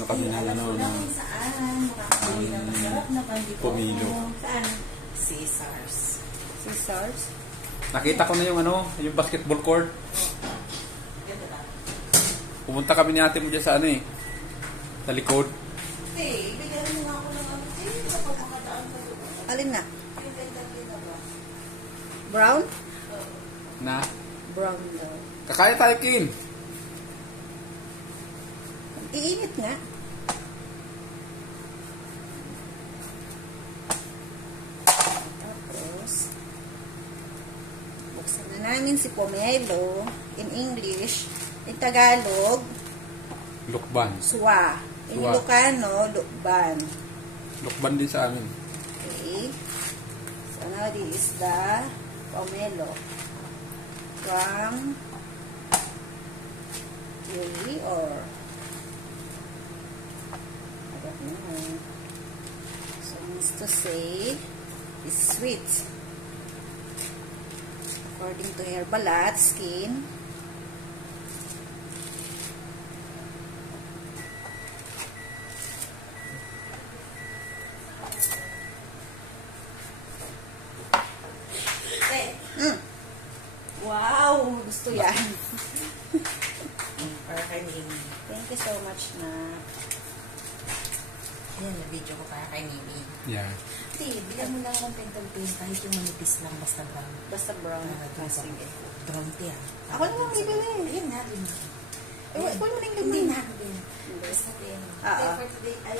ano kami ng ano ng Pomelo. Saan? Caesars. Caesars? Nakita ko na yung ano, yung basketball court. Pumunta kami ni ate mo dyan sa ano eh. Sa likod. Hey, bigyan mo nga ako ng ano. Kapag makadaan ka doon. Alin na? Brown? Na? Brown daw. Kakaya tayo, Kin. Iinit nga. Tapos, buksan na namin si Pomelo. In English, in Tagalog, Lukban. Suwa. In Suwa. Ilocano, Lukban. Lukban din sa amin. Okay. So now this is the pomelo from Chile or I don't know. So means to say it's sweet. According to her balat skin. Wow! Gusto yan. Para kay Mimi. Thank you so much na. Ayan, na-video ko para kay Mimi. Yeah. Hindi, bilang mo lang akong pentel paint kahit yung manipis lang, basta brown. Basta brown. Sige. Brown tea ah. Ako lang ang bibili. Ayun nga, Mimi. Ay, wala mo nang Hindi laman. na, Mimi. Basta tea. Ah, ah. For today, ay